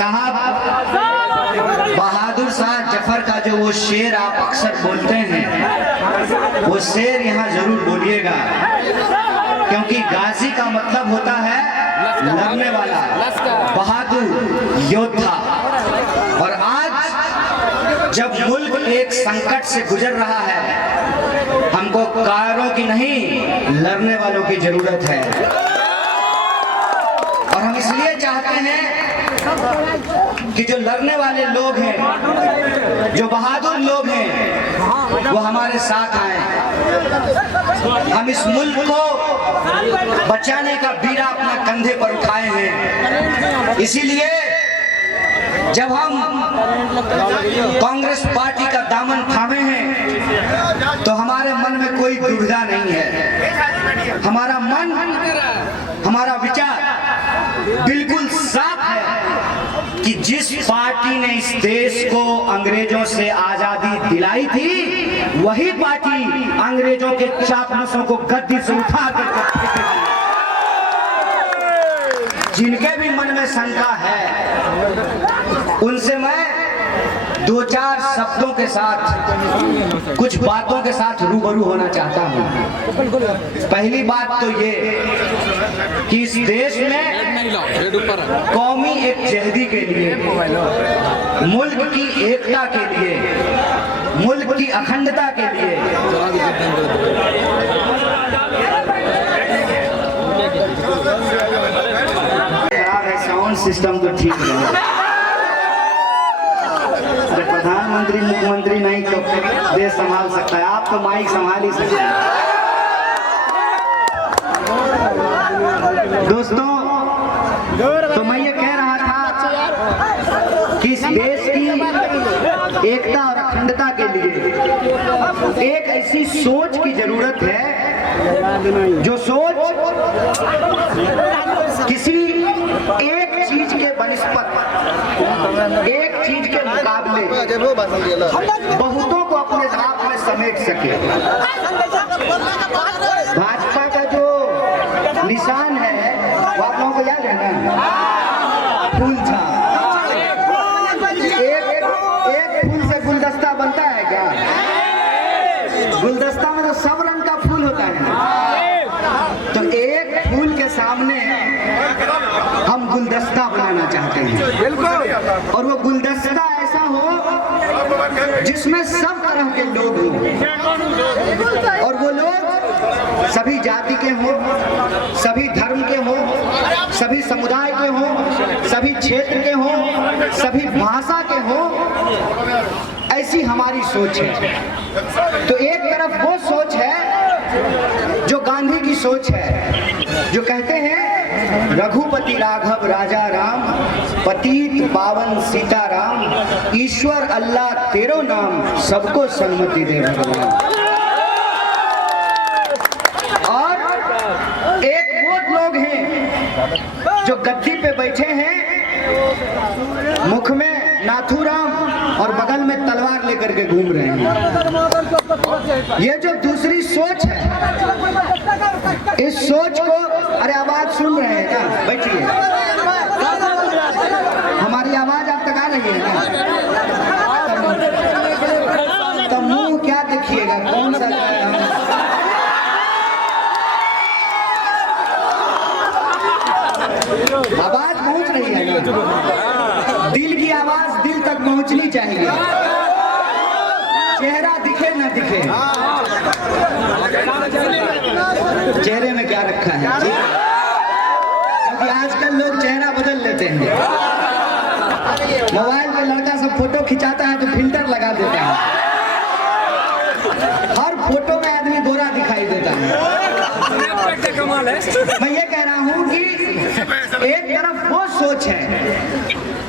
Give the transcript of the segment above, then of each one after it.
साहब बहादुर शाह जफर का जो वो शेर आप अक्सर बोलते हैं, वो शेर यहाँ जरूर बोलिएगा, क्योंकि गाजी का मतलब होता है लड़ने वाला, बहादुर योद्धा। और आज जब मुल्क एक संकट से गुजर रहा है, हमको कायरों की नहीं लड़ने वालों की जरूरत है। और हम इसलिए चाहते हैं कि जो लड़ने वाले लोग हैं, जो बहादुर लोग हैं, वो हमारे साथ आए। हम इस मुल्क को बचाने का बीड़ा अपने कंधे पर उठाए हैं। इसीलिए जब हम कांग्रेस पार्टी का दामन थामे हैं तो हमारे मन में कोई दुविधा नहीं है। हमारा मन, हमारा विचार बिल्कुल साफ है कि जिस पार्टी ने इस देश को अंग्रेजों से आजादी दिलाई थी, वही पार्टी अंग्रेजों के चापलूसों को गद्दी से उठा कर जिनके भी मन में शंका है, उनसे मैं दो चार शब्दों के साथ, कुछ बातों के साथ रूबरू होना चाहता हूँ। पहली बात तो ये कि इस देश में कौमी एकजहदी के लिए, मुल्क की एकता के लिए, मुल्क की अखंडता के लिए खराब है, साउंड सिस्टम तो ठीक है। प्रधानमंत्री मुख्यमंत्री नहीं तो देश संभाल सकता है, आप तो माइक संभाल ही सकते हैं। दोस्तों, तो मैं ये कह रहा था कि इस देश की एकता और अखंडता के लिए एक ऐसी सोच की जरूरत है, जो सोच किसी एक चीज के बनिस्पत, एक चीज के मुकाबले बहुतों को अपने आप में समेट सके। भाजपा का जो निशान है वो आप लोगों को याद है ना, फूल छाप। एक फूल से गुलदस्ता बनता है क्या? गुलदस्ता में तो सब रंग का फूल होता है, तो एक फूल के सामने हम गुलदस्ता बनाना चाहते हैं। और वो गुलदस्ता ऐसा हो जिसमें सब तरह के लोग हों, और वो लोग सभी जाति के हों, सभी धर्म के हों, सभी समुदाय के हों, सभी क्षेत्र के हों, सभी भाषा के हों। ऐसी हमारी सोच है। तो एक तरफ वो सोच है जो गांधी की सोच है, जो कहते हैं रघुपति राघव राजा राम, पतित पावन सीताराम, ईश्वर अल्लाह तेरो नाम, सबको सन्मति दे भगवान। और एक वो लोग हैं जो गद्दी पे बैठे हैं, मुख में नाथूराम और बगल में तलवार लेकर के घूम रहे हैं। ये जो दूसरी सोच है, इस सोच को, अरे आवाज सुन रहे हैं ना, बैठिए, हमारी आवाज आप तक आ रही है ना? तो मुंह क्या देखिएगा, कौन सा आवाज पहुंच रही है ना? दिल की आवाज दिल तक पहुंचनी चाहिए, चेहरा दिखे ना दिखे। चेहरे में क्या रखा है? क्योंकि आजकल लोग चेहरा बदल लेते हैं। मोबाइल पे लड़का सब फोटो खिंचाता है तो फिल्टर लगा देता है, हर फोटो में आदमी गोरा दिखाई देता है। मैं ये कह रहा हूँ कि एक तरफ वो सोच है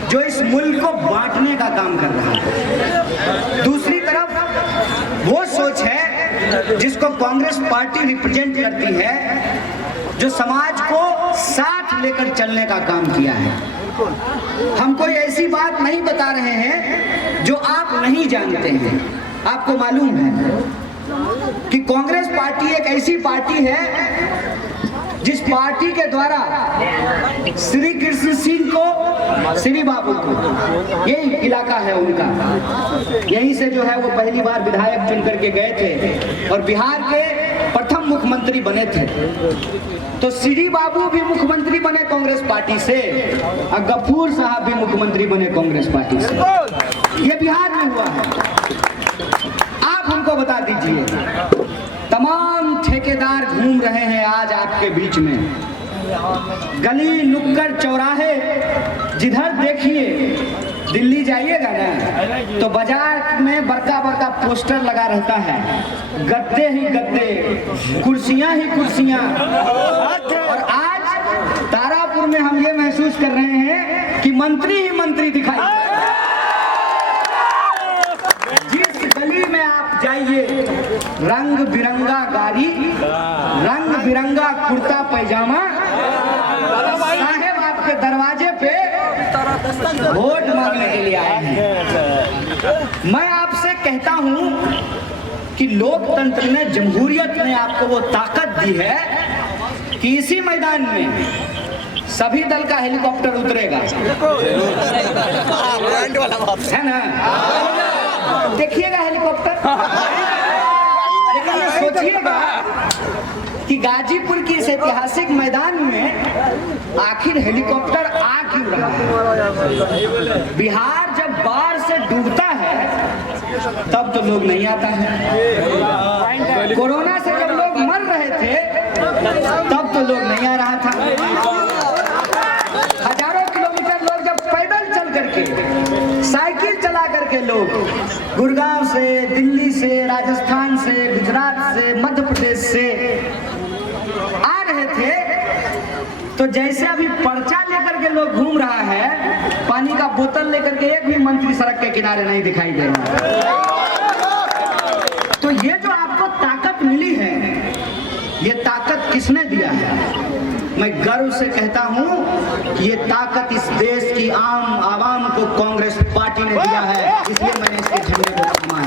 जो इस मुल्क को बांटने का काम कर रहा है, दूसरी तरफ वो सोच है जिसको कांग्रेस पार्टी रिप्रेजेंट करती है, जो समाज को साथ लेकर चलने का काम किया है। हम कोई ऐसी बात नहीं बता रहे हैं जो आप नहीं जानते हैं। आपको मालूम है कि कांग्रेस पार्टी एक ऐसी पार्टी है जिस पार्टी के द्वारा श्री कृष्ण सिंह को, श्री बाबू को, यही इलाका है उनका, यहीं से जो है वो पहली बार विधायक चुन करके गए थे और बिहार के प्रथम मुख्यमंत्री बने थे। तो श्री बाबू भी मुख्यमंत्री बने कांग्रेस पार्टी से और गफूर साहब भी मुख्यमंत्री बने कांग्रेस पार्टी से। ये बिहार में हुआ है। आप हमको बता दीजिए, तमाम ठेकेदार घूम रहे हैं आज आपके बीच में, गली नुक्कड़ चौराहे जिधर देखिए, दिल्ली जाइएगा ना तो बाजार में बड़का बड़का पोस्टर लगा रहता है, गद्दे ही गद्दे, कुर्सियां ही कुर्सियां। और आज तारापुर में हम ये महसूस कर रहे हैं कि मंत्री ही मंत्री दिखाई। जिस गली में आप जाइए, रंग बिरंगा गाड़ी, रंग बिरंगा कुर्ता पैजामा, साहेब आपके दरवाजे पे वोट मांगने के लिए आए हैं। मैं आपसे कहता हूं कि लोकतंत्र ने, जमहूरियत ने आपको वो ताकत दी है कि इसी मैदान में सभी दल का हेलीकॉप्टर उतरेगा, है ना? देखिएगा हेलीकॉप्टर, लेकिन सोचिएगा कि गाजीपुर की इस ऐतिहासिक मैदान में आखिर हेलीकॉप्टर आ क्यों रहा है? बिहार जब बाढ़ से डूबता है तब तो लोग नहीं आता है। कोरोना से जब लोग मर रहे थे तब तो लोग नहीं आ रहा था। हजारों किलोमीटर लोग जब पैदल चल करके, साइकिल चला करके लोग गुड़गांव से, दिल्ली से, राजस्थान से, गुजरात से, मध्य प्रदेश से आ रहे थे, तो जैसे अभी पर्चा लेकर के लोग घूम रहा है, पानी का बोतल लेकर के एक भी मंत्री सड़क के किनारे नहीं दिखाई दे रहा। तो ये जो आपको ताकत मिली है, ये ताकत किसने दिया है? मैं गर्व से कहता हूं कि ये ताकत इस देश की आम आवाम को कांग्रेस पार्टी ने दिया है, इसलिए मैंने इसके झंडे को थामा है।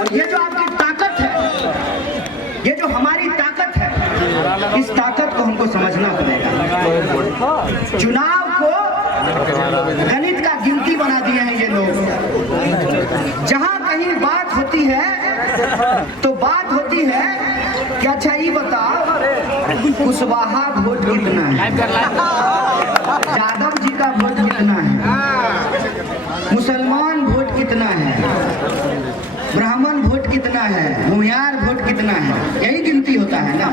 और ये जो आपकी ताकत है, ये जो हमारी ताकत है, इस ताकत को हमको समझना पड़ेगा। चुनाव को गणित का गिनती बना दिए हैं ये लोग। जहां कहीं बात होती है तो बात होती है कि अच्छा ये बताओ कुशवाहा वोट कितना है, यादव जी का वोट कितना है, मुसलमान वोट कितना है, ब्राह्मण वोट कितना है, भूमियार वोट कितना है, यही गिनती होता है ना।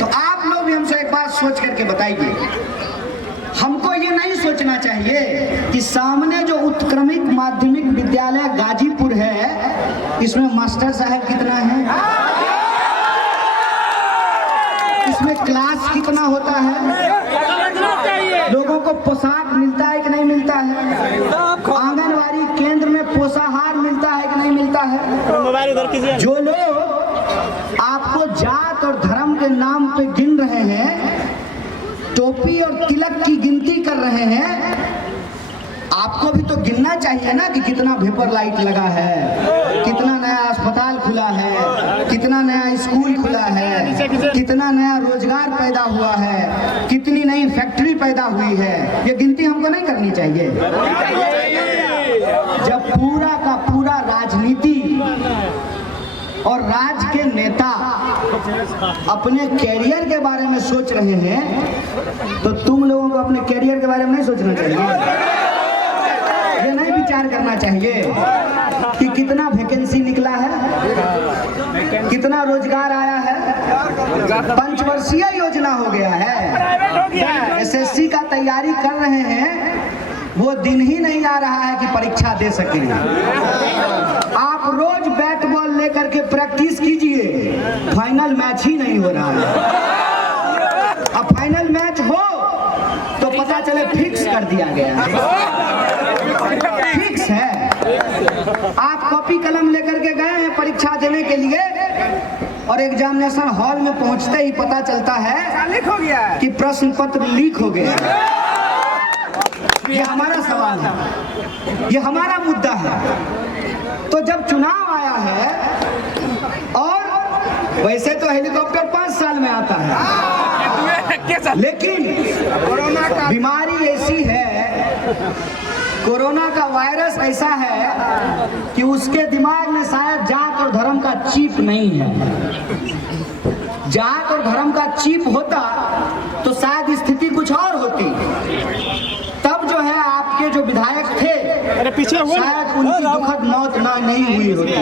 तो आप लोग भी हमसे एक बात सोच करके बताइए, हमको ये नहीं सोचना चाहिए कि सामने जो उत्क्रमित माध्यमिक विद्यालय गाजीपुर है, इसमें मास्टर साहब कितना है, इसमें क्लास कितना होता है, लोगों को पोशाक मिलता है कि नहीं मिलता है, आंगनवाड़ी केंद्र में पोषाहार मिलता है कि नहीं मिलता है। जो लोग आपको जात और धर्म के नाम पे गिन रहे हैं, टोपी और तिलक की गिनती कर रहे हैं, आपको भी तो गिनना चाहिए ना कि कितना वेपर लाइट लगा है, कितना नया अस्पताल खुला है, कितना नया स्कूल खुला है, कितना नया रोजगार पैदा हुआ है, कितनी नई फैक्ट्री पैदा हुई है। ये गिनती हमको नहीं करनी चाहिए। जब पूरा का पूरा राजनीति और राज्य के नेता अपने कैरियर के बारे में सोच रहे हैं, तो तुम लोगों को अपने कैरियर के बारे में नहीं सोचना चाहिए। ये नहीं विचार करना चाहिए कि कितना वैकेंसी निकला है, कितना रोजगार आया है। पंचवर्षीय योजना हो गया है। एसएससी का तैयारी कर रहे हैं, वो दिन ही नहीं आ रहा है कि परीक्षा दे सके। आप रोज बैट बॉल लेकर के प्रैक्टिस कीजिए, फाइनल मैच ही नहीं हो रहा है। अब फाइनल मैच हो तो पता चले फिक्स कर दिया गया, फिक्स है। आप कॉपी कलम लेकर के गए हैं परीक्षा देने के लिए, और एग्जामिनेशन हॉल में पहुंचते ही पता चलता है लीक हो गया कि प्रश्न पत्र लीक हो गया। ये हमारा सवाल है, ये हमारा मुद्दा है। तो जब चुनाव आया है और वैसे तो हेलीकॉप्टर 5 साल में आता है, लेकिन बीमारी ऐसी है, कोरोना का वायरस ऐसा है कि उसके दिमाग में शायद जात और धर्म का चिप नहीं है। जात और धर्म का चिप होता तो शायद स्थिति कुछ और होती। तब जो है आपके जो विधायक थे, शायद उनकी दुखद मौत नहीं हुई होती।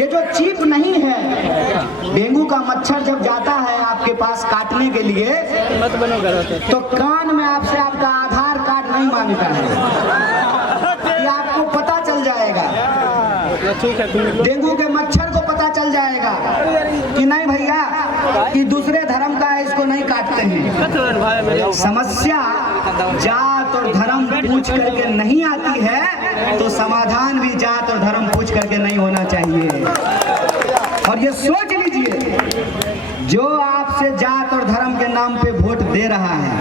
ये जो चिप नहीं है, डेंगू का मच्छर जब जाता है आपके पास काटने के लिए, तो कान में आपसे आपका आधार कार्ड नहीं मांगता है, ये आपको पता चल जाएगा। डेंगू के मच्छर को पता चल जाएगा कि नहीं भैया, कि दूसरे धर्म का है, इसको नहीं काटते हैं। समस्या जात और धर्म पूछ करके नहीं आती है, तो समाधान भी जात और धर्म पूछ करके नहीं होना चाहिए। और ये सोच लीजिए, जो आपसे जात और धर्म के नाम पे वोट दे रहा है,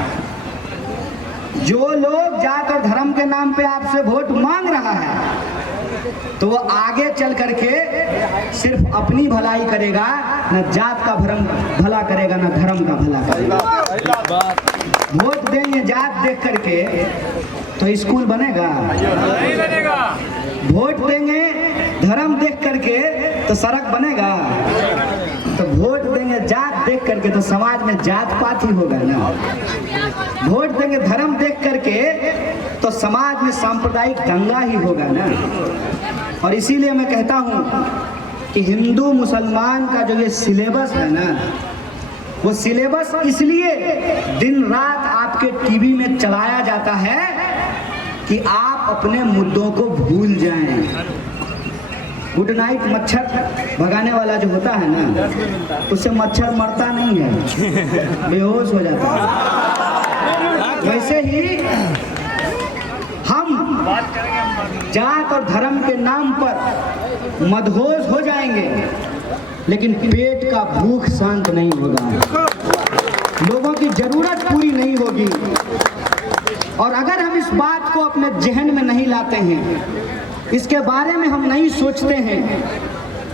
जो लोग जात और धर्म के नाम पे आपसे वोट मांग रहा है, तो वो आगे चल करके सिर्फ अपनी भलाई करेगा, न जात का भला करेगा, न धर्म का भला करेगा। वोट देंगे जात देख करके तो स्कूल बनेगा? नहीं बनेगा। वोट देंगे धर्म देख करके तो सड़क बनेगा? तो वोट देंगे जात देख करके तो समाज में जात पात ही होगा ना। वोट देंगे धर्म देख करके तो समाज में सांप्रदायिक दंगा ही होगा ना। और इसीलिए मैं कहता हूँ कि हिंदू मुसलमान का जो ये सिलेबस है ना, वो सिलेबस इसलिए दिन रात आपके टीवी में चलाया जाता है कि आप अपने मुद्दों को भूल जाएं। गुड नाइट मच्छर भगाने वाला जो होता है ना, उससे मच्छर मरता नहीं है, बेहोश हो जाता है। वैसे ही हम जात और धर्म के नाम पर मदहोश हो जाएंगे, लेकिन पेट का भूख शांत नहीं होगा, लोगों की जरूरत पूरी नहीं होगी। और अगर हम इस बात को अपने जहन में नहीं लाते हैं, इसके बारे में हम नहीं सोचते हैं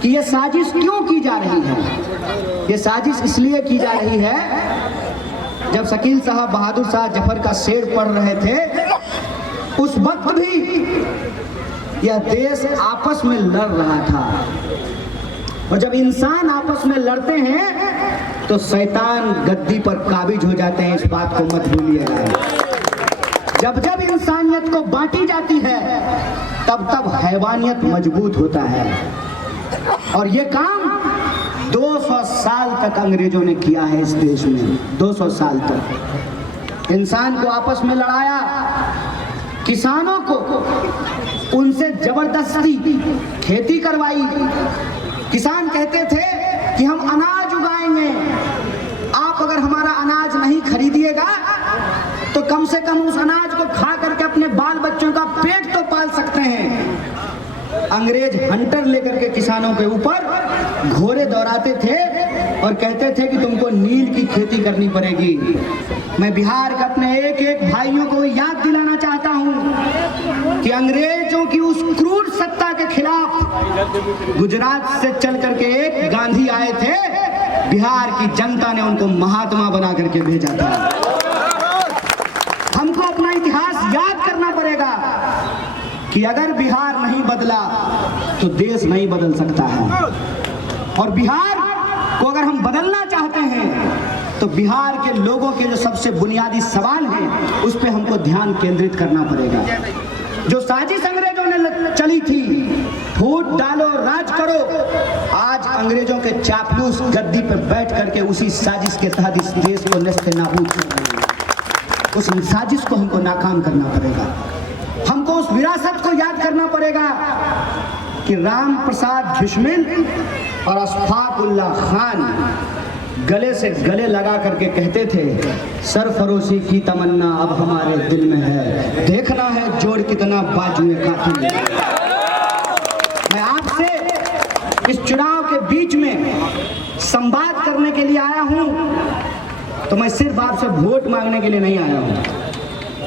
कि ये साजिश क्यों की जा रही है। ये साजिश इसलिए की जा रही है, जब शकील साहब बहादुर शाह जफर का शेर पढ़ रहे थे, उस वक्त भी यह देश आपस में लड़ रहा था। और जब इंसान आपस में लड़ते हैं तो शैतान गद्दी पर काबिज हो जाते हैं, इस बात को मत भूलिएगा। जब जब इंसानियत को बांटी जाती है, तब तब हैवानियत मजबूत होता है। और ये काम 200 साल तक अंग्रेजों ने किया है इस देश में। 200 साल तक इंसान को आपस में लड़ाया, किसानों को उनसे जबरदस्ती खेती करवाई। किसान कहते थे कि हम अनाज उगाएंगे, आप अगर हमारा अनाज नहीं खरीदिएगा तो कम से कम उस अनाज को खा करके अपने बाल बच्चों का पेट तो पाल सकते हैं। अंग्रेज हंटर लेकर के किसानों के ऊपर घोड़े दौड़ाते थे और कहते थे कि तुमको नील की खेती करनी पड़ेगी। मैं बिहार के अपने एक एक भाइयों को याद दिलाना चाहता हूं कि अंग्रेजों की उस क्रूर सत्ता के खिलाफ गुजरात से चल करके एक गांधी आए थे, बिहार की जनता ने उनको महात्मा बना करके भेजा था। हमको अपना इतिहास याद करना पड़ेगा कि अगर बिहार नहीं बदला तो देश नहीं बदल सकता है। और बिहार को अगर हम बदलना चाहते हैं तो बिहार के लोगों के जो सबसे बुनियादी सवाल हैं उस पर हमको ध्यान केंद्रित करना पड़ेगा। जो साजिश अंग्रेजों ने चली थी, फूट डालो राज करो, आज अंग्रेजों के चापलूस गद्दी पर बैठ करके उसी साजिश के तहत इस देश को नस्ते नाबूद कर रहे हैं। उस साजिश को हमको नाकाम करना पड़ेगा। हमको उस विरासत को याद करना पड़ेगा कि राम प्रसाद बिस्मिल और अशफाक उल्लाह खान गले से गले लगा करके कहते थे, सरफरोशी की तमन्ना अब हमारे दिल में है, देखना है जोड़ कितना बाजुए कातिल। मैं आपसे इस चुनाव के बीच में संवाद करने के लिए आया हूं, तो मैं सिर्फ आपसे वोट मांगने के लिए नहीं आया हूं।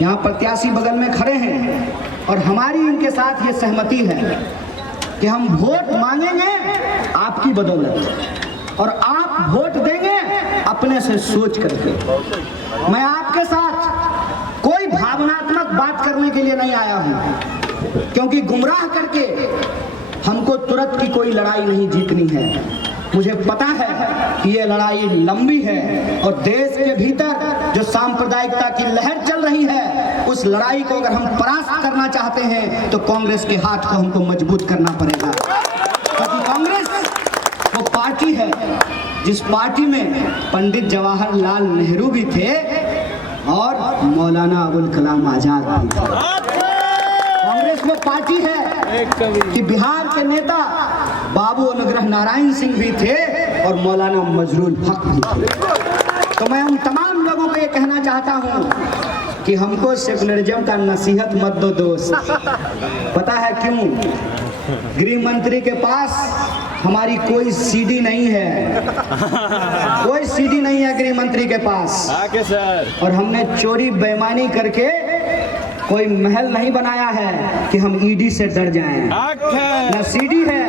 यहाँ प्रत्याशी बगल में खड़े हैं और हमारी इनके साथ ये सहमति है कि हम वोट मांगेंगे आपकी बदौलत और आप वोट देंगे अपने से सोच करके। मैं आपके साथ कोई भावनात्मक बात करने के लिए नहीं आया हूं, क्योंकि गुमराह करके हमको तुरंत की कोई लड़ाई नहीं जीतनी है। मुझे पता है कि ये लड़ाई लंबी है और देश के भीतर जो सांप्रदायिकता की लहर चल रही है, उस लड़ाई को अगर हम परास्त करना चाहते हैं तो कांग्रेस के हाथ को हमको मजबूत करना पड़ेगा। क्योंकि कांग्रेस वो पार्टी है जिस पार्टी में पंडित जवाहरलाल नेहरू भी थे और मौलाना अबुल कलाम आजाद भी थे। कांग्रेस वो पार्टी है कि बिहार के नेता बाबू अनुग्रह नारायण सिंह भी थे और मौलाना मजरूल हक भी थे। तो मैं उन तमाम लोगों को ये कहना चाहता हूँ कि हमको सेकुलरिज्म का नसीहत मत दो दोस्त। पता है क्यों? गृह मंत्री के पास हमारी कोई सीडी नहीं है, कोई सीडी नहीं है गृह मंत्री के पास। और हमने चोरी बेईमानी करके कोई महल नहीं बनाया है कि हम ईडी से डर जाएं। न सीडी है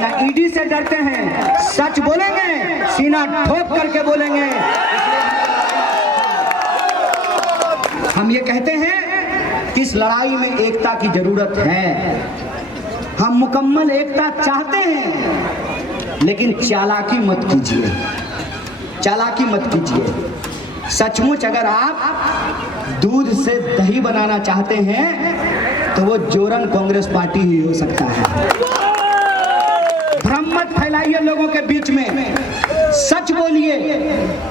न ईडी से डरते हैं। सच बोलेंगे, सीना ठोक करके बोलेंगे। हम ये कहते हैं कि इस लड़ाई में एकता की जरूरत है। हम मुकम्मल एकता चाहते हैं, लेकिन चालाकी मत कीजिए, चालाकी मत कीजिए। सचमुच अगर आप दूध से दही बनाना चाहते हैं तो वो जोरन कांग्रेस पार्टी ही हो सकता है। भ्रम मत फैलाइए लोगों के बीच में, सच बोलिए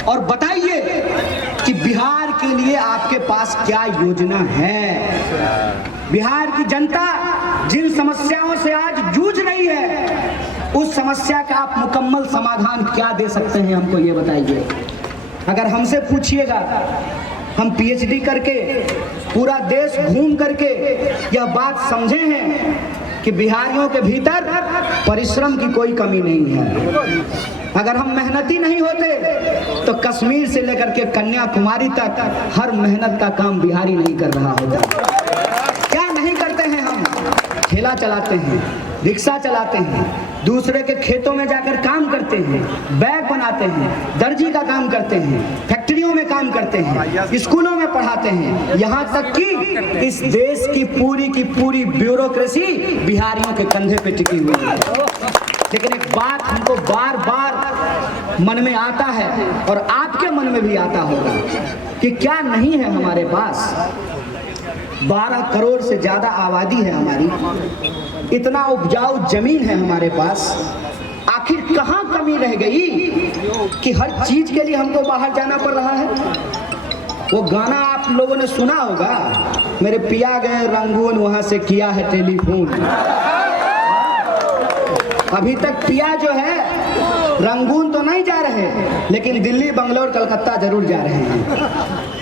और बताइए कि बिहार के लिए आपके पास क्या योजना है। बिहार की जनता जिन समस्याओं से आज जूझ रही है, उस समस्या का आप मुकम्मल समाधान क्या दे सकते हैं, हमको ये बताइए। अगर हमसे पूछिएगा, हम पीएचडी करके पूरा देश घूम करके यह बात समझे हैं कि बिहारियों के भीतर परिश्रम की कोई कमी नहीं है। अगर हम मेहनती नहीं होते तो कश्मीर से लेकर के कन्याकुमारी तक हर मेहनत का काम बिहारी नहीं कर रहा होता। क्या नहीं करते हैं हम? ठेला चलाते हैं, रिक्शा चलाते हैं, दूसरे के खेतों में जाकर काम करते हैं, बैग बनाते हैं, दर्जी का काम करते हैं, फैक्ट्रियों में काम करते हैं, स्कूलों में पढ़ाते हैं। यहाँ तक कि इस देश की पूरी ब्यूरोक्रेसी बिहारियों के कंधे पे टिकी हुई है। लेकिन एक बात हमको बार बार मन में आता है और आपके मन में भी आता होगा कि क्या नहीं है हमारे पास। 12 करोड़ से ज्यादा आबादी है हमारी, इतना उपजाऊ जमीन है हमारे पास। आखिर कहाँ कमी रह गई कि हर चीज के लिए हमको बाहर जाना पड़ रहा है? वो गाना आप लोगों ने सुना होगा, मेरे पिया गए रंगून वहां से किया है टेलीफोन। अभी तक पिया जो है रंगून तो नहीं जा रहे, लेकिन दिल्ली, बंगलोर, कलकत्ता जरूर जा रहे हैं।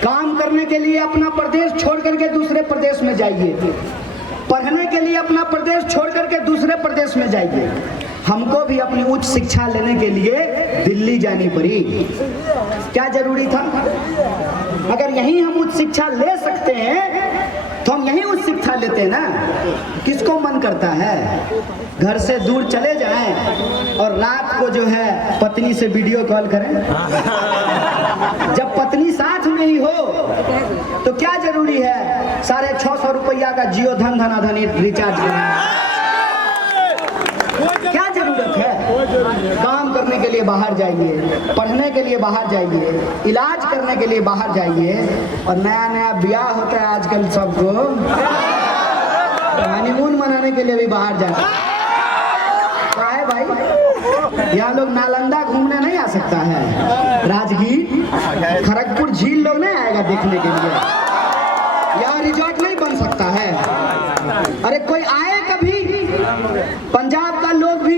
काम करने के लिए अपना प्रदेश छोड़ करके दूसरे प्रदेश में जाइए, पढ़ने के लिए अपना प्रदेश छोड़ करके दूसरे प्रदेश में जाइए। हमको भी अपनी उच्च शिक्षा लेने के लिए दिल्ली जानी पड़ी। क्या जरूरी था? अगर यहीं हम उच्च शिक्षा ले सकते हैं तो हम यहीं उच्च शिक्षा लेते हैं ना। किसको मन करता है घर से दूर चले जाएं और रात को जो है पत्नी से वीडियो कॉल करें? जब पत्नी साथ में ही हो तो क्या जरूरी है 650 रुपया का जियो धन धनाधन रिचार्ज करना? क्या जरूरत है? काम करने के लिए बाहर जाइए, पढ़ने के लिए बाहर जाइए, इलाज करने के लिए बाहर जाइए। और नया नया ब्याह होता है आजकल सबको, हनीमून मनाने के लिए भी बाहर जाना है भाई। यहाँ लोग नालंदा घूमने नहीं आ सकता है, राजगीर, खड़गपुर झील लोग नहीं आएगा देखने के लिए, यहाँ रिजॉर्ट नहीं बन सकता है। अरे कोई आए कभी? पंजाब का लोग भी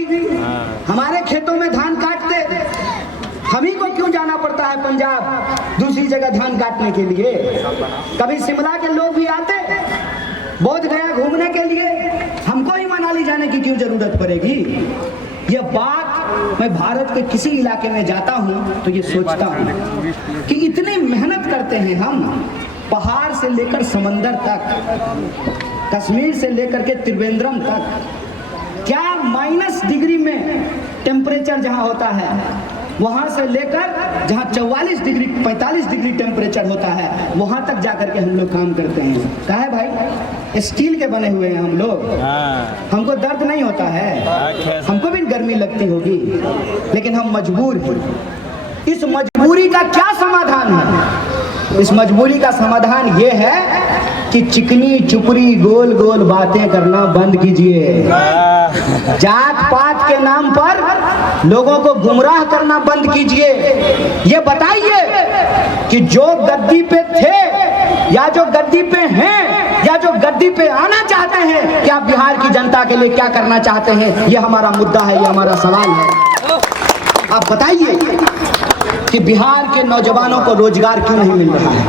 हमारे खेतों में धान काटते, हम ही को क्यों जाना पड़ता है पंजाब दूसरी जगह धान काटने के लिए? कभी शिमला के लोग भी आते बोध गया घूमने के लिए, हमको ही मनाली जाने की क्यों जरूरत पड़ेगी? यह बात मैं भारत के किसी इलाके में जाता हूं तो ये सोचता हूं कि इतनी मेहनत करते हैं हम, पहाड़ से लेकर समंदर तक, कश्मीर से लेकर के त्रिवेंद्रम तक, क्या -डिग्री में टेम्परेचर जहाँ होता है, वहाँ से लेकर जहाँ 44 डिग्री 45 डिग्री टेम्परेचर होता है, वहाँ तक जाकर के हम लोग काम करते हैं। क्या है भाई, स्टील के बने हुए हैं हम लोग, हमको दर्द नहीं होता है, हमको भी गर्मी लगती होगी, लेकिन हम मजबूर हैं। इस मजबूरी का क्या समाधान है? इस मजबूरी का समाधान ये है कि चिकनी चुपड़ी गोल गोल बातें करना बंद कीजिए। जात पात के नाम पर लोगों को गुमराह करना बंद कीजिए। ये बताइए कि जो गद्दी पे थे या जो गद्दी पे हैं या जो गद्दी पे आना चाहते हैं, क्या बिहार की जनता के लिए क्या करना चाहते हैं? ये हमारा मुद्दा है, ये हमारा सवाल है। आप बताइए कि बिहार के नौजवानों को रोजगार क्यों नहीं मिल रहा है,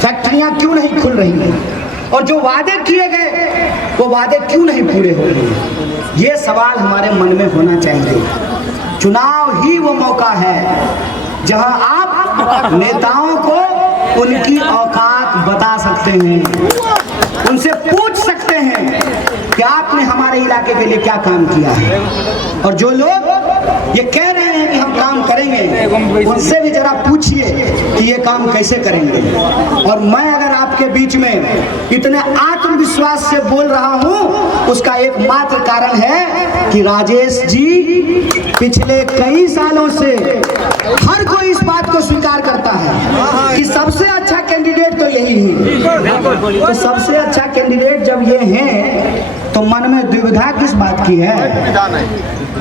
फैक्ट्रियां क्यों नहीं खुल रही हैं, और जो वादे किए गए वो वादे क्यों नहीं पूरे हो रहे हैं? ये सवाल हमारे मन में होना चाहिए। चुनाव ही वो मौका है जहां आप नेताओं को उनकी औकात बता सकते हैं, उनसे पूछ सकते हैं कि आपने हमारे इलाके के लिए क्या काम किया है। और जो लोग ये कह रहे हैं कि हम काम करेंगे, उनसे भी जरा पूछिए कि ये काम कैसे करेंगे। और मैं अगर आपके बीच में इतने आत्मविश्वास से बोल रहा हूं, उसका एकमात्र कारण है कि राजेश जी पिछले कई सालों से हर कोई इस बात को स्वीकार करता है कि सबसे अच्छा कैंडिडेट तो यही है। तो सबसे अच्छा कैंडिडेट जब ये हैं तो मन में दुविधा किस बात की है?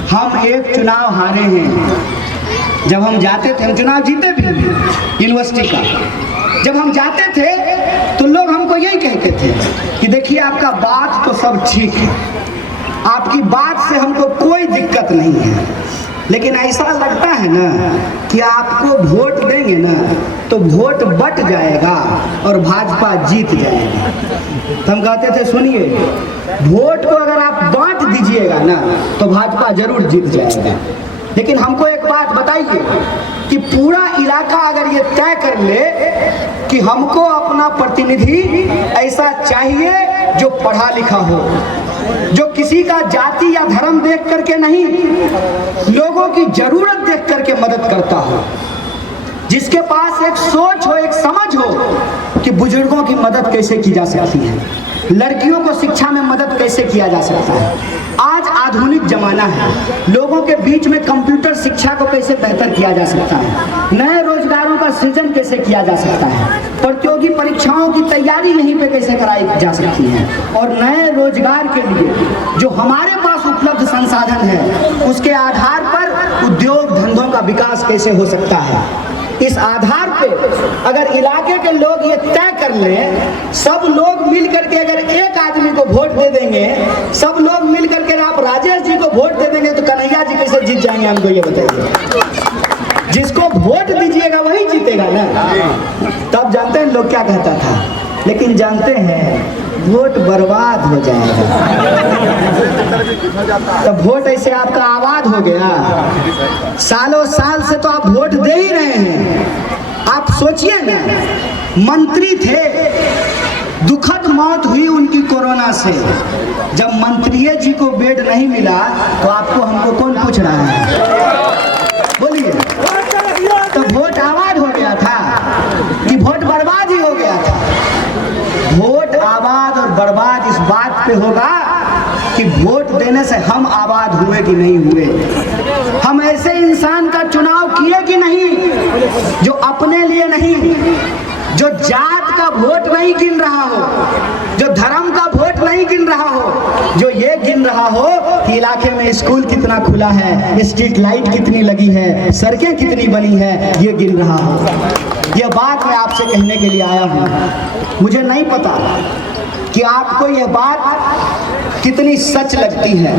हम एक चुनाव हारे हैं। जब हम जाते थे, हम चुनाव जीते भी यूनिवर्सिटी का, जब हम जाते थे तो लोग हमको यही कहते थे कि देखिए आपका बात तो सब ठीक है, आपकी बात से हमको कोई दिक्कत नहीं है, लेकिन ऐसा लगता है ना कि आपको वोट देंगे ना तो वोट बट जाएगा और भाजपा जीत जाएगी। तो हम कहते थे सुनिए, वोट को अगर आप बांट दीजिएगा ना तो भाजपा जरूर जीत जाएगा, लेकिन हमको एक बात बताइए कि पूरा इलाका अगर ये तय कर ले कि हमको अपना प्रतिनिधि ऐसा चाहिए जो पढ़ा लिखा हो, जो किसी का जाति या धर्म देख करके नहीं, लोगों की जरूरत देख करके मदद करता हो, जिसके पास एक सोच हो, एक समझ हो कि बुजुर्गों की मदद कैसे की जा सकती है, लड़कियों को शिक्षा में मदद कैसे किया जा सकता है। आज आधुनिक जमाना है, लोगों के बीच में कंप्यूटर शिक्षा को कैसे बेहतर किया जा सकता है, नए रोजगारों का सृजन कैसे किया जा सकता है, प्रतियोगी परीक्षाओं की तैयारी यहीं पे कैसे कराई जा सकती है, और नए रोजगार के लिए जो हमारे पास उपलब्ध संसाधन है उसके आधार पर उद्योग धंधों का विकास कैसे हो सकता है। इस आधार पे अगर इलाके के लोग ये तय कर लें, सब लोग मिल करके अगर एक आदमी को वोट दे देंगे, सब लोग मिल करके आप राजेश जी को वोट दे देंगे, तो कन्हैया जी कैसे जीत जाएंगे हमको ये बताइए। जिसको वोट दीजिएगा वही जीतेगा ना। तब जानते हैं लोग क्या कहता था, लेकिन जानते हैं वोट बर्बाद हो जाएगा। तब वोट ऐसे आपका आबाद हो गया, सालों साल से तो आप वोट दे ही रहे हैं। आप सोचिए ना, मंत्री थे, दुखद मौत हुई उनकी कोरोना से, जब मंत्री जी को बेड नहीं मिला तो आपको हमको कौन पूछ रहा है, बोलिए। तो वोट आबाद हो गया था कि वोट बर्बाद ही हो गया था? वोट आबाद और बर्बाद इस बात पे होगा कि वोट देने से हम आबाद हुए कि नहीं हुए, हम ऐसे इंसान का चुनाव किए कि नहीं जो अपने लिए नहीं, जो जात का वोट नहीं गिन रहा हो, जो धर्म का वोट नहीं गिन रहा हो, जो ये गिन रहा हो कि इलाके में स्कूल कितना खुला है, स्ट्रीट लाइट कितनी लगी है, सड़कें कितनी बनी है, ये गिन रहा हो। यह बात मैं आपसे कहने के लिए आया हूँ। मुझे नहीं पता कि आपको यह बात कितनी सच लगती है,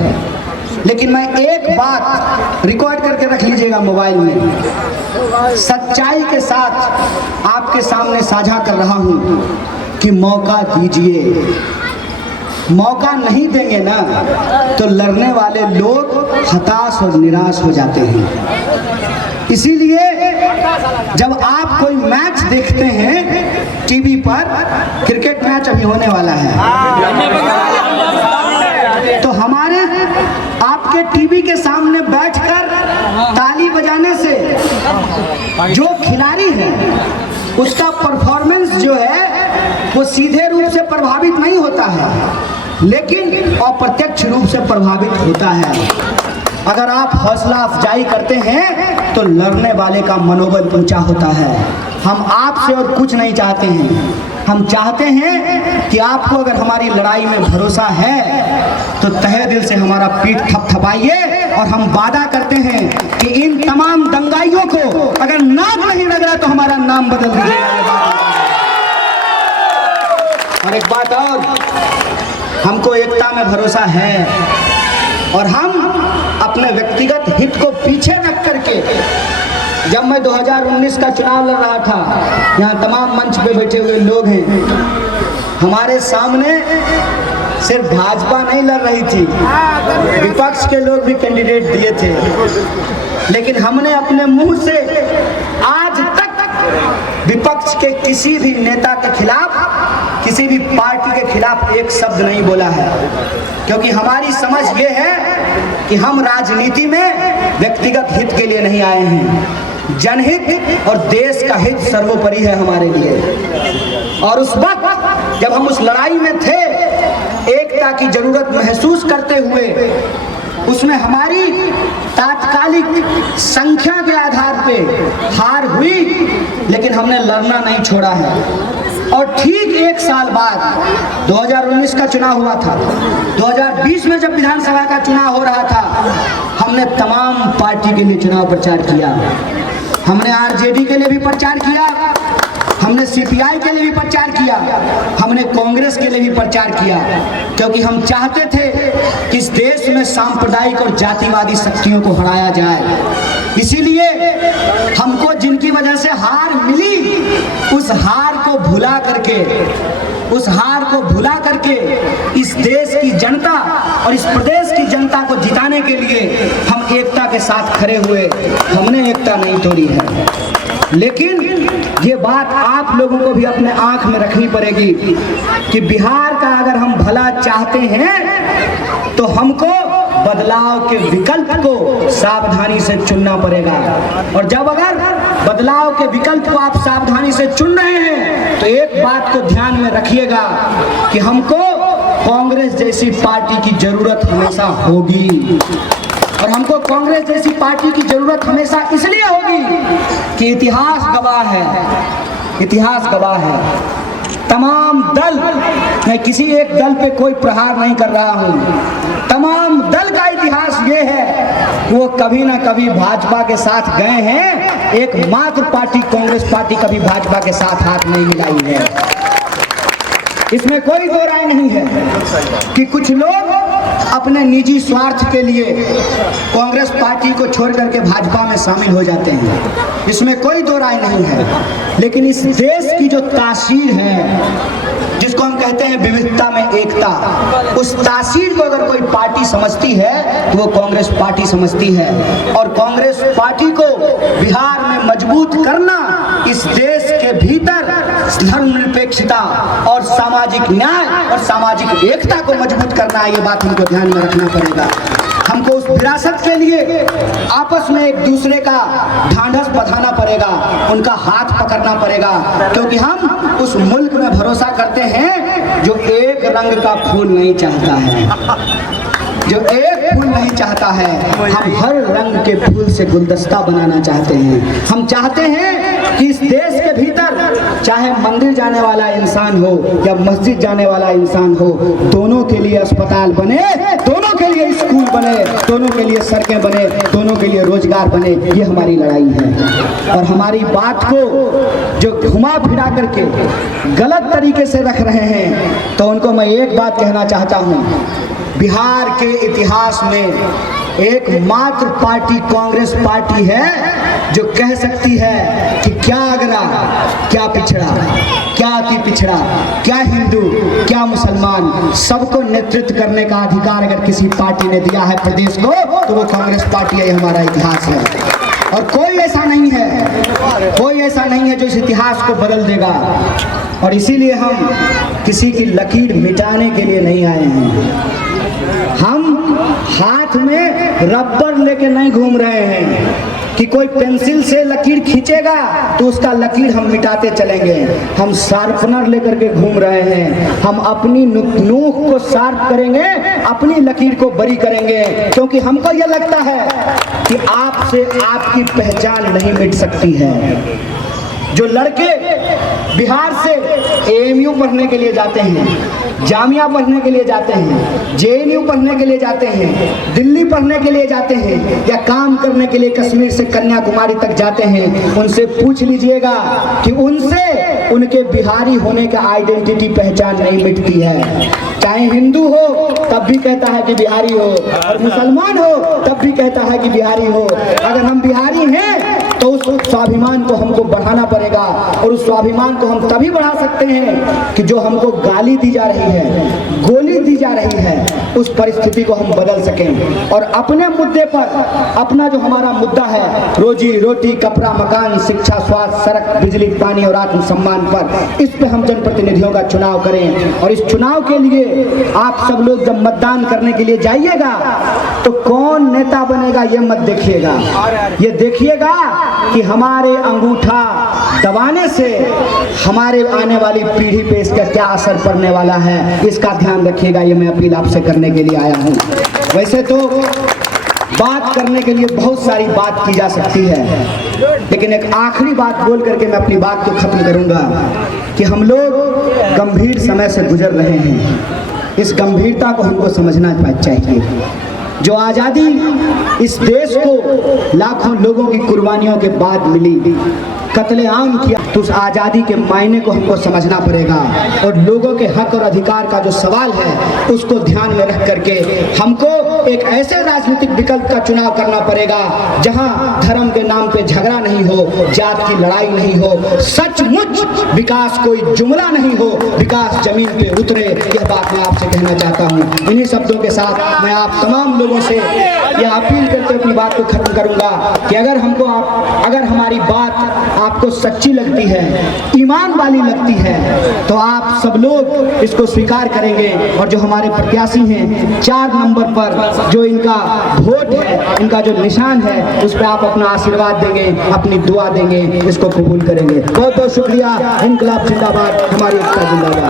लेकिन मैं एक बात रिकॉर्ड करके रख लीजिएगा मोबाइल में, सच्चाई के साथ आपके सामने साझा कर रहा हूँ कि मौका दीजिए। मौका नहीं देंगे ना तो लड़ने वाले लोग हताश और निराश हो जाते हैं। इसीलिए जब आप कोई मैच देखते हैं टीवी पर, क्रिकेट मैच अभी होने वाला है, तो हमारे टीवी के सामने बैठकर ताली बजाने से जो खिलाड़ी है उसका परफॉर्मेंस जो है वो सीधे रूप से प्रभावित नहीं होता है, लेकिन अप्रत्यक्ष रूप से प्रभावित होता है। अगर आप हौसला अफजाई करते हैं तो लड़ने वाले का मनोबल ऊंचा होता है। हम आपसे और कुछ नहीं चाहते हैं, हम चाहते हैं कि आपको अगर हमारी लड़ाई में भरोसा है तो तहे दिल से हमारा पीठ थपथपाइए, और हम वादा करते हैं कि इन तमाम दंगाइयों को अगर नाम नहीं लग रहा तो हमारा नाम बदल दीजिएगा। और एक बात और, हमको एकता में भरोसा है और हम अपने व्यक्तिगत हित को पीछे रख करके, जब मैं 2019 का चुनाव लड़ रहा था, यहाँ तमाम मंच पे बैठे हुए लोग हैं, हमारे सामने सिर्फ भाजपा नहीं लड़ रही थी, विपक्ष के लोग भी कैंडिडेट दिए थे, लेकिन हमने अपने मुंह से आज तक विपक्ष के किसी भी नेता के खिलाफ, किसी भी पार्टी के खिलाफ एक शब्द नहीं बोला है, क्योंकि हमारी समझ ये है कि हम राजनीति में व्यक्तिगत हित के लिए नहीं आए हैं। जनहित और देश का हित सर्वोपरि है हमारे लिए। और उस वक्त जब हम उस लड़ाई में थे, एकता की जरूरत महसूस करते हुए, उसमें हमारी तात्कालिक संख्या के आधार पे हार हुई, लेकिन हमने लड़ना नहीं छोड़ा है। और ठीक एक साल बाद 2019 का चुनाव हुआ था, 2020 में जब विधानसभा का चुनाव हो रहा था, हमने तमाम पार्टी के लिए चुनाव प्रचार किया। हमने आरजेडी के लिए भी प्रचार किया, हमने सीपीआई के लिए भी प्रचार किया, हमने कांग्रेस के लिए भी प्रचार किया, क्योंकि हम चाहते थे कि इस देश में सांप्रदायिक और जातिवादी शक्तियों को हराया जाए। इसीलिए हमको जिनकी वजह से हार मिली, उस हार को भुला करके इस देश की जनता और इस प्रदेश की जनता को जिताने के लिए हम एकता के साथ खड़े हुए। हमने एकता नहीं तोड़ी है, लेकिन ये बात आप लोगों को भी अपने आंख में रखनी पड़ेगी कि बिहार का अगर हम भला चाहते हैं तो हमको बदलाव के विकल्प को सावधानी से चुनना पड़ेगा। और जब अगर बदलाव के विकल्प को आप सावधानी से चुन रहे हैं तो एक बात को ध्यान में रखिएगा कि हमको कांग्रेस जैसी पार्टी की जरूरत हमेशा होगी। और हमको कांग्रेस जैसी पार्टी की जरूरत हमेशा इसलिए होगी कि इतिहास गवाह है। तमाम दल, मैं किसी एक दल पे कोई प्रहार नहीं कर रहा हूँ, तमाम दल का इतिहास ये है वो कभी ना कभी भाजपा के साथ गए हैं। एकमात्र पार्टी कांग्रेस पार्टी कभी भाजपा के साथ हाथ नहीं मिलाई है। इसमें कोई दो राय नहीं है कि कुछ लोग अपने निजी स्वार्थ के लिए कांग्रेस पार्टी को छोड़ करके भाजपा में शामिल हो जाते हैं, इसमें कोई दो राय नहीं है। लेकिन इस देश की जो तासीर है, जिसको हम कहते हैं विविधता में एकता, उस तासीर को अगर कोई पार्टी समझती है तो वो कांग्रेस पार्टी समझती है। और कांग्रेस पार्टी को बिहार में मजबूत करना, इस देश के भीतर धर्मनिरपेक्षता और सामाजिक न्याय और सामाजिक एकता को मजबूत करना है। ये बात हमको ध्यान में रखना पड़ेगा। हमको उस विरासत के लिए आपस में एक दूसरे का ढांढस बंधाना पड़ेगा, उनका हाथ पकड़ना पड़ेगा, क्योंकि हम उस मुल्क में भरोसा करते हैं जो एक रंग का फूल नहीं चाहता है, जो एक फूल नहीं चाहता है। हम हर रंग के फूल से गुलदस्ता बनाना चाहते हैं। हम चाहते हैं कि इस देश के भीतर चाहे मंदिर जाने वाला इंसान हो या मस्जिद जाने वाला इंसान हो, दोनों के लिए अस्पताल बने, दोनों के लिए स्कूल बने, दोनों के लिए सड़कें बने, दोनों के लिए रोजगार बने। ये हमारी लड़ाई है। और हमारी बात को जो घुमा फिरा करके गलत तरीके से रख रहे हैं, तो उनको मैं एक बात कहना चाहता हूँ, बिहार के इतिहास में एकमात्र पार्टी कांग्रेस पार्टी है जो कह सकती है कि क्या अगरा, क्या पिछड़ा, क्या अति पिछड़ा, क्या हिंदू, क्या मुसलमान, सबको नेतृत्व करने का अधिकार अगर किसी पार्टी ने दिया है प्रदेश को तो वो कांग्रेस पार्टी है। हमारा इतिहास है और कोई ऐसा नहीं है जो इस इतिहास को बदल देगा। और इसीलिए हम किसी की लकीर मिटाने के लिए नहीं आए हैं। हम हाथ में रबर लेके नहीं घूम रहे हैं कि कोई पेंसिल से लकीर खींचेगा तो उसका लकीर हम मिटाते चलेंगे। हम शार्पनर लेकर के घूम रहे हैं। हम अपनी नोक को शार्प करेंगे, अपनी लकीर को बरी करेंगे, क्योंकि हमको यह लगता है कि आपसे आपकी पहचान नहीं मिट सकती है। जो लड़के बिहार से एएमयू पढ़ने के लिए जाते हैं, जामिया पढ़ने के लिए जाते हैं, जेएनयू पढ़ने के लिए जाते हैं, दिल्ली पढ़ने के लिए जाते हैं, या काम करने के लिए कश्मीर से कन्याकुमारी तक जाते हैं, उनसे पूछ लीजिएगा कि उनसे उनके बिहारी होने का आइडेंटिटी पहचान नहीं मिटती है। चाहे हिंदू हो तब भी कहता है कि बिहारी हो, और मुसलमान हो तब भी कहता है कि बिहारी हो। अगर हम बिहारी हैं तो उस स्वाभिमान को हमको बढ़ाना पड़ेगा, और उस स्वाभिमान को हम तभी बढ़ा सकते हैं कि जो हमको गाली दी जा रही है, गोली दी जा रही है, उस परिस्थिति को हम बदल सकें और अपने मुद्दे पर, अपना जो हमारा मुद्दा है रोजी रोटी, कपड़ा, मकान, शिक्षा, स्वास्थ्य, सड़क, बिजली, पानी और आत्मसम्मान पर, इस पे हम जनप्रतिनिधियों का चुनाव करें। और इस चुनाव के लिए आप सब लोग जब मतदान करने के लिए जाइएगा तो कौन नेता बनेगा ये मत देखिएगा, ये देखिएगा कि हमारे अंगूठा दबाने से हमारे आने वाली पीढ़ी पे इसका क्या असर पड़ने वाला है, इसका ध्यान रखिएगा। ये मैं अपील आपसे करने के लिए आया हूँ। वैसे तो बात करने के लिए बहुत सारी बात की जा सकती है, लेकिन एक आखिरी बात बोल करके मैं अपनी बात को खत्म करूंगा कि हम लोग गंभीर समय से गुजर रहे हैं। इस गंभीरता को हमको समझना चाहिए। जो आज़ादी इस देश को लाखों लोगों की कुर्बानियों के बाद मिली, कत्लेआम किया, तो उस आज़ादी के मायने को हमको समझना पड़ेगा, और लोगों के हक और अधिकार का जो सवाल है उसको ध्यान में रख करके हमको एक ऐसे राजनीतिक विकल्प का चुनाव करना पड़ेगा जहां धर्म के नाम पे झगड़ा नहीं हो, जात की लड़ाई नहीं हो, सचमुच विकास कोई जुमला नहीं हो, विकास जमीन पे उतरे। यह बात मैं आपसे कहना चाहता हूँ। इन्हीं शब्दों के साथ मैं आप तमाम लोगों से यह अपील करके अपनी बात को खत्म करूंगा कि अगर हमारी बात आपको सच्ची लगती है, ईमान वाली लगती है, तो आप सब लोग इसको स्वीकार करेंगे, और जो हमारे प्रत्याशी हैं 4 नंबर पर जो इनका वोट है, इनका जो निशान है, उस पर आप अपना आशीर्वाद देंगे, अपनी दुआ देंगे, इसको कबूल करेंगे। बहुत बहुत शुक्रिया। इनकलाब जिंदाबाद, हमारी एकता जिंदाबाद।